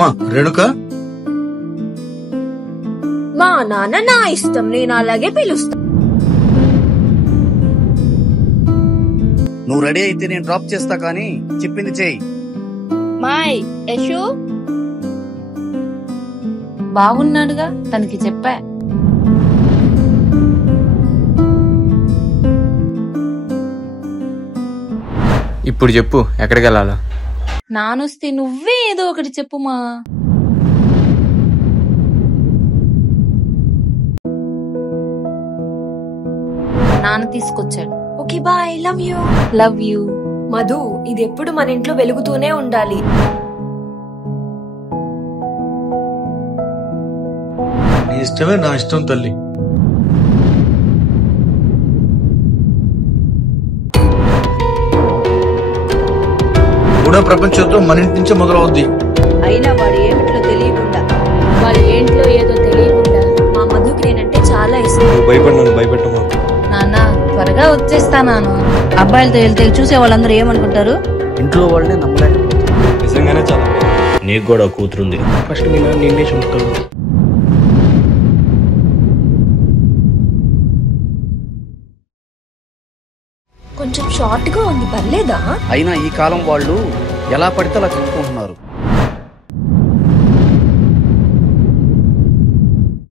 అమ్మా రేణుక, మా నాన్న నా ఇష్టం, నేను అలాగే పిలుస్తా. నువ్వు రెడీ అయితే నేను డ్రాప్ చేస్తా, కానీ చెప్పింది చెయ్యి. మాయ్ యశు బాగున్నాడుగా, తనకి చెప్పా. ఇప్పుడు చెప్పు ఎక్కడికి వెళ్ళాలో. నానొస్తే నువ్వే ఏదో ఒకటి చెప్పుమా. నాన్న తీసుకొచ్చాడు. Okay bye, love you. Love you. Madhu, ఇది ఎప్పుడు మన ఇంట్లో వెలుగుతూనే ఉండాలి. నీ ఇష్టమే నా ఇష్టం తల్లి. కూడా ప్రపంచంతో మన ఇంటి నుంచే మొదలవుద్ది. అయినా వాడు ఏమిట్లో తెలియకుండా, వాళ్ళ ఏంట్లో ఏదో తెలియకుండా మా మధుకి నేనంటే చాలా ఇష్టం. భయపడినాను, భయపెట్టమా. నాన్న త్వరగా వచ్చేస్తా. నాను అబ్బాయిలతో వెళ్తే చూసే వాళ్ళందరూ ఏమనుకుంటారు? ఇంట్లో వాళ్ళనే నమ్మలేకపోతున్నా. నిజంగానే చాలా నీకు కూడా కూతురుంది. ఫస్ట్ మీ నాన్న నిన్నే చంపుతాడు. కొంచెం షార్ట్ గా ఉంది, పర్లేదా? అయినా ఈ కాలం వాళ్ళు ఎలా పడితే అలా చెప్పుకుంటున్నారు.